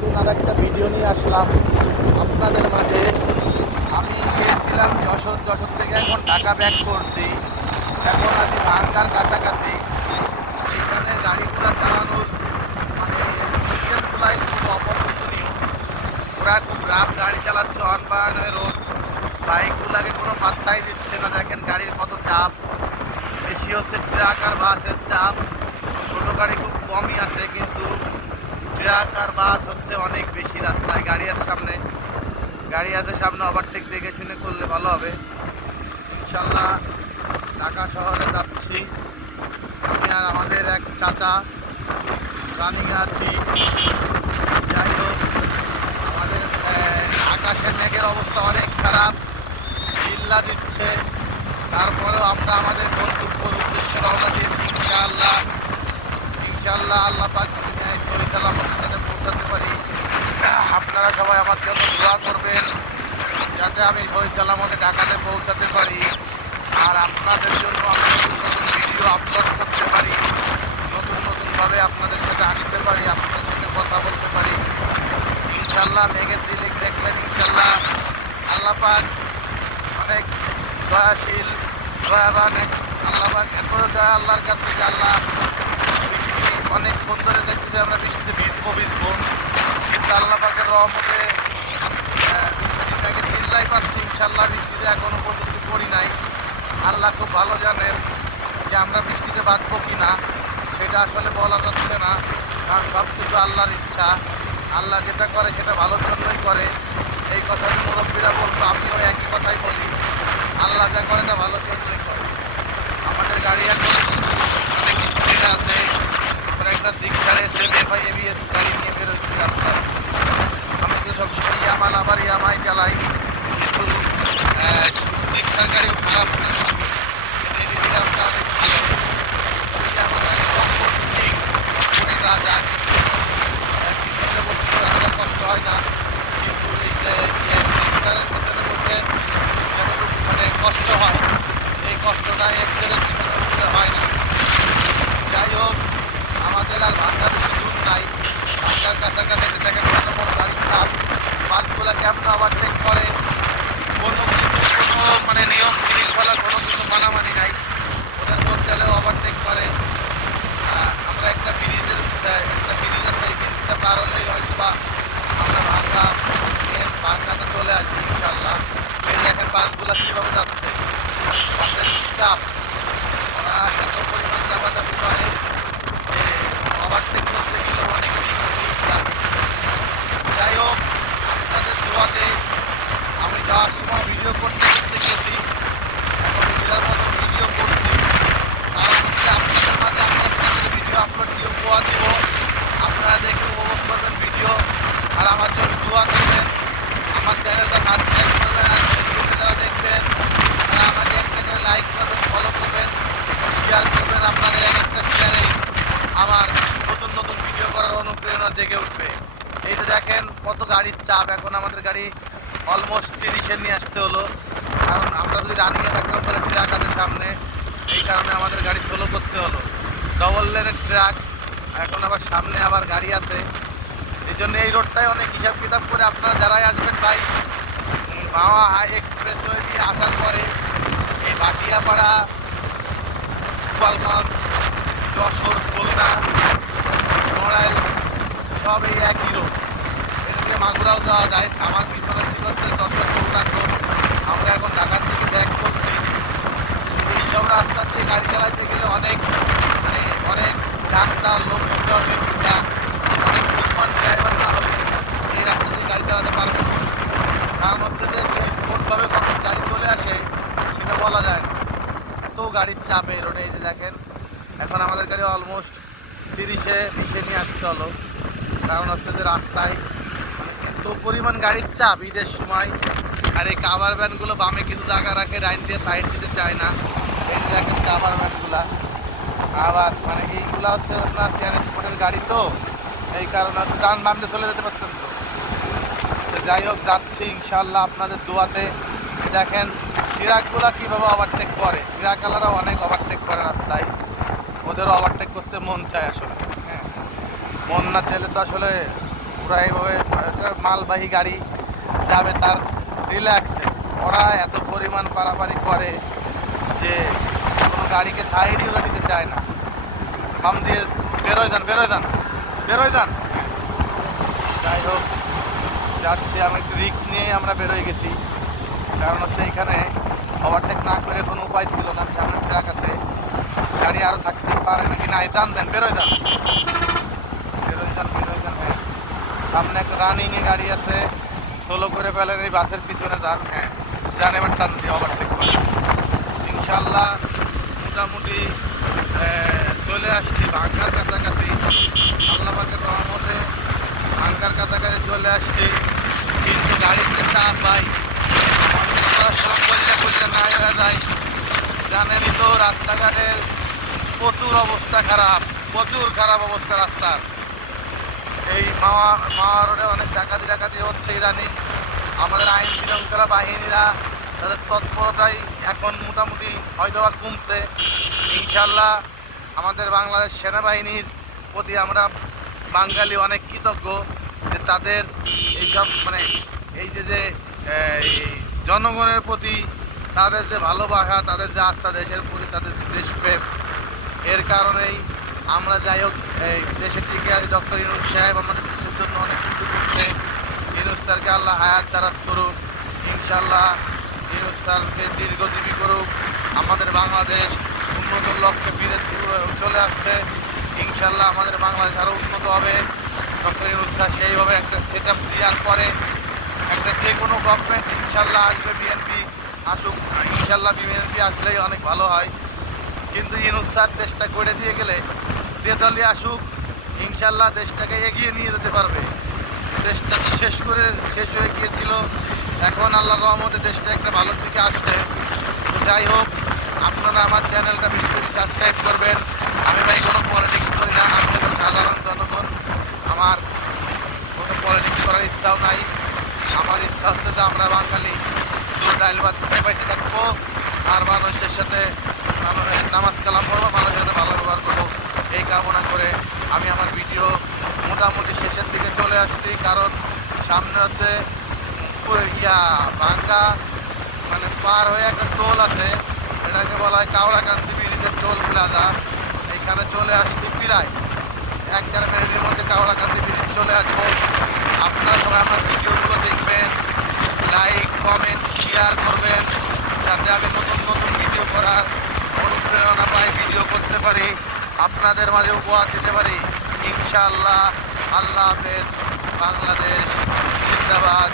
নতুন আর একটা ভিডিও নিয়ে আসলাম আপনাদের মাঝে। আমি গিয়েছিলাম যশোর থেকে এখন ঢাকা ব্যাক করছি। এখন আছি ভাঙ্গার কাছাকাছি। এখানে গাড়িগুলো চালানোর মানে সিস্টেমগুলাই খুব অপছন্দনীয়। ওরা খুব রাফ গাড়ি চালাচ্ছে, অনবায়নের রোড। বাইকগুলাকে কোনো পাত্তাই দিচ্ছে না। দেখেন গাড়ির কত চাপ, বেশি হচ্ছে ট্রাক আর বাসের চাপ। ছোটো গাড়ি খুব কমই আছে, কিন্তু ট্রাক আর বাস হচ্ছে অনেক বেশি। রাস্তায় গাড়ি আছে সামনে ওভারটেক দেখে শুনে করলে ভালো হবে। ইনশাল্লাহ ঢাকা শহরে যাচ্ছি আমি আর আমাদের এক চাচা, রানিং আছি। যাই হোক, আমাদের আকাশের মেঘের অবস্থা অনেক খারাপ, চিল্লা দিচ্ছে। তারপরেও আমরা আমাদের গন্তব্যের উদ্দেশ্যে রওনা দিয়েছি। ইনশাল্লাহ আল্লাহ পাক সহি সালামত যাতে পৌঁছাতে পারি। আপনারা সবাই আমার জন্য দোয়া করবেন যাতে আমি সহি সালামতে ঢাকাতে পৌঁছাতে পারি। আর আপনাদের জন্য আমি নতুন নতুন ভিডিও আপলোড করতে পারি, নতুনভাবে আপনাদের সাথে আসতে পারি, আপনাদের সাথে কথা বলতে পারি। ইনশাল্লাহ মেঘের ঝিলিক দেখলেন। ইনশাল্লাহ আল্লাহ পাক অনেক দয়াশীল, দয়াবান। আল্লাহ পাক এত দয়া আল্লাহর কাছে যে আল্লাহ অনেকক্ষণ ধরে দেখছি যে আমরা বৃষ্টিতে ভিজবো, কিন্তু আল্লাহ পাকের রহমতে বৃষ্টিটাকে চিল্লাই পাচ্ছি। ইনশাল্লাহ বৃষ্টিতে এখনো পর্যন্ত করি নাই। আল্লাহ খুব ভালো জানেন যে আমরা বৃষ্টিতে বাঁচবো কি না, সেটা আসলে বলা যাচ্ছে না। কারণ সব কিছু আল্লাহর ইচ্ছা। আল্লাহ যেটা করে সেটা ভালোর জন্যই করে। এই কথা যে মুরব্বীরা বলতো, আমিও একই কথাই বলি। আল্লাহ যা করে তা ভালোর জন্যই করে। আমাদের গাড়ি এখন অনেক স্পিড আছে। আমরা একটা জিক্সার এসএফআই এবিএস গাড়ি নিয়ে বেরোচ্ছি রাস্তায়। আমি তো সবসময় ইয়ামাই চালাই, কিন্তু জিক্সার গাড়িও খারাপ না। রাস্তা অনেক ভালো। রাজা কষ্ট হয় না, কিন্তু এই যে জিক্সারের ভিতরে বসে মানে কষ্ট হয়, এই কষ্টটা এক্সেলের ভিতরে হয় না। যাই হোক, আমাদের আর ভাঙ্গা বেশি দূর নাই। ভাঙ্গার কাছাকাছি দেখেন কত বড় গাড়ির চাপ। বাসগুলো কেমন ওভারটেক করে, কোনো মানে নিয়ম শৃঙ্খলা কোনো কিছু মানামানি নাই। ওদের মধ্যে ওভারটেক করে। আমরা একটা ব্রিজ আছে, এই ব্রিজটা পার হলেই হয়তো বা আমরা ভাঙ্গাতে চলে আসবো ইনশাল্লাহ। এই দেখেন বাসগুলো কীভাবে যাচ্ছে, বাসের চাপ, ওরা এত পরিমাণ চাপাচাপি করে যে ওভারটেক করতে গেলে অনেক মিনিট লাগে। যাই হোক, আপনাদের দোয়াতে আমি যাওয়ার সময় ভিডিও করতে গেছি, এখন ভিডিওর মতো ভিডিও করছি। তার মধ্যে আপনাদের মাঝে আমি আপনাদের ভিডিও আপলোড দিয়ে দোয়া দিব। আপনারা দেখে উপভোগ করবেন ভিডিও, আর আমার জন্য দোয়া করবেন। আমার চ্যানেলটা সাবস্ক্রাইব করবেন, আর ফেসবুকে যারা দেখবেন তারা আমাকে একটা করে লাইক করবেন, ফলো করবেন, শেয়ার করবেন। আপনাদের একটা শেয়ারেই আমার নতুন ভিডিও করার অনুপ্রেরণা জেগে উঠবে। এই যে দেখেন কত গাড়ির চাপ। এখন আমাদের গাড়ি অলমোস্ট 30-এ নিয়ে আসতে হলো, কারণ আমরা যদি রানিংয়ে থাকতাম তাহলে ট্রাক আছে সামনে, এই কারণে আমাদের গাড়ি স্লো করতে হলো। ডবল লেনের ট্রাক, এখন আবার সামনে আবার গাড়ি আছে। এই জন্য এই রোডটায় অনেক হিসাব কিতাব করে আপনারা যারাই আসবেন ভাই, মাওয়া হাই এক্সপ্রেসওয়ে দিয়ে আসার পরে এই ভাটিয়াপাড়া, গোপালগঞ্জ, যশোর, খুলনা, নড়াইল সব এই একই রোড। এটা দিয়ে মাগুরাও যাওয়া যায়। আমার পিছনের দিক হচ্ছে যশোর খুলনা রোড। আমরা এখন ঢাকার দিকে ব্যাক করছি। এইসব রাস্তা দিয়ে গাড়ি চালাতে গেলে অনেক ঝাঁকটা লোক হতে হবে, কিংবা অনেক বুদ্ধিমান ড্রাইভার না হলে এই রাস্তা দিয়ে গাড়ি চালাতে পারবে না। কারণ হচ্ছে যে কোনভাবে কখন গাড়ি চলে আসে সেটা বলা যায় না, এত গাড়ির চাপে রোডে। এই যে দেখেন এখন আমাদের গাড়ি অলমোস্ট 30-এ নিয়ে আসতে হলো, কারণ হচ্ছে যে রাস্তায় এত পরিমাণ গাড়ির চাপ ঈদের সময়। আর এই কাভার ভ্যানগুলো বামে কিছু জায়গা রাখে, ডাইন দিয়ে সাইড দিতে চায় না। এই যে দেখেন কাভার ভ্যানগুলা, আবার মানে এইগুলা হচ্ছে আপনার ট্রান্সপোর্টের গাড়ি, তো এই কারণে হচ্ছে ডান বাম দিয়ে চলে যেতে পারতেন। তো যাই হোক, যাচ্ছি ইনশাল্লাহ আপনাদের দোয়াতে। দেখেন ট্রাকগুলা কীভাবে ওভারটেক করে, ট্রাকওয়ালারাও অনেক ওভারটেক করে রাস্তায়। ওদেরও ওভারটেক করতে মন চায় আসলে, হ্যাঁ, মন না চাইলে তো আসলে আমরা এইভাবে একটা মালবাহী গাড়ি যাবে তার রিল্যাক্সে। ওরা এত পরিমাণ পারাপারি করে যে কোনো গাড়িকে সাইডই ওরা দিতে চায় না। বাম দিয়ে বেরোয় যান বেরোয় যান বেরোয় যান। যাই হোক, যাচ্ছি, আমি একটু রিস্ক নিয়েই আমরা বেরোয় গেছি। কারণ হচ্ছে এইখানে ওভারটেক না করে কোনো উপায় ছিল না। সামনে ট্রাক আছে, গাড়ি আরও থাকতে পারে নাকি না, টান দেন বেরোয় যান বেরোয় যান বেরোয় যান। হ্যাঁ, সামনে একটা রানিংয়ে গাড়ি আছে, সোলো করে ফেলেন, এই বাসের পিছনে যান। হ্যাঁ যান, এবার টান দিয়ে ওভারটেক করে। ইনশাল্লাহ মোটামুটি চলে আসছি ভাঙ্গার কাছাকাছি। আল্লাহ পাকের রহমতে ভাঙ্গার কাছাকাছি চলে আসছি, কিন্তু গাড়ির যে চাপ ভাই, সব বললে বললে নাই হয়ে যায়। জানেনই তো রাস্তাঘাটের প্রচুর অবস্থা খারাপ, প্রচুর খারাপ অবস্থা রাস্তার। এই মাওয়া রোডে অনেক ডাকাতি হচ্ছে ইদানিং। আমাদের আইন শৃঙ্খলা বাহিনীরা তাদের তৎপরতাই এখন মোটামুটি হয়তো বা কমছে। ইনশাল্লাহ আমাদের বাংলাদেশ সেনাবাহিনীর প্রতি আমরা বাঙালি অনেক কৃতজ্ঞ যে তাদের এইসব মানে এই যে জনগণের প্রতি তাদের যে ভালোবাসা, তাদের যে আস্থা, দেশের প্রতি তাদের দেশপ্রেম, এর কারণেই আমরা যাই হোক এই দেশে টিকে আছি। ডক্টর ইউনূস সাহেব আমাদের দেশের জন্য অনেক কিছু করছে। ইউনূস স্যারকে আল্লাহ হায়াত দারাজ করুক, ইনশাল্লাহ ইউনূস স্যারকে দীর্ঘজীবী করুক। আমাদের বাংলাদেশ উন্নত লক্ষ্যে ফিরে চলে আসছে। ইনশাল্লাহ আমাদের বাংলাদেশ আরও উন্নত হবে। ডক্টর ইউনূস স্যার সেইভাবে একটা সেট আপ দেওয়ার পরে একটা যে কোনো গভর্নমেন্ট ইনশাল্লাহ আসবে, বিএনপি আসুক, ইনশাল্লাহ বিএনপি আসলেই অনেক ভালো হয়। কিন্তু ইউনূস স্যার দেশটা গড়ে দিয়ে গেলে যে দলই আসুক ইনশাল্লাহ দেশটাকে এগিয়ে নিয়ে যেতে পারবে। দেশটা শেষ হয়ে গিয়েছিল, এখন আল্লাহর রহমতে দেশটা একটা ভালোর দিকে আসছে। তো যাই হোক, আপনারা আমার চ্যানেলটা বেশি বেশি সাবস্ক্রাইব করবেন। আমি ভাই কোনো পলিটিক্স করি না, আমি একটা সাধারণ জনগণ। আমার কোনো পলিটিক্স করার ইচ্ছাও নাই। আমার ইচ্ছা হচ্ছে যে আমরা বাঙালি ডাইল ভাত খেতে পাইতে থাকবো, আর মানুষের সাথে নামাজ কালাম করবো, মানুষের সাথে ভালো ব্যবহার করবো, এই কামনা করে আমি আমার ভিডিও মোটামুটি শেষের দিকে চলে আসছি। কারণ সামনে হচ্ছে ভাঙ্গা মানে পার হয়ে একটা টোল আছে, এটাকে বলা হয় কাওড়াকান্দি ব্রিজের টোল প্লাজা। এখানে চলে আসছি প্রায় 1-1.5 মিনিটের মধ্যে কাওড়াকান্দি ব্রিজ চলে আসবো। আপনারা সবাই আমার ভিডিওগুলো দেখবেন, লাইক কমেন্ট শেয়ার করবেন, যাতে আমি নতুন নতুন ভিডিও করার অনুপ্রেরণা পাই, ভিডিও করতে পারি, আপনাদের মাঝে উপহার দিতে পারি। ইনশাআল্লাহ। আল্লাহ হাফেজ। বাংলাদেশ জিন্দাবাদ।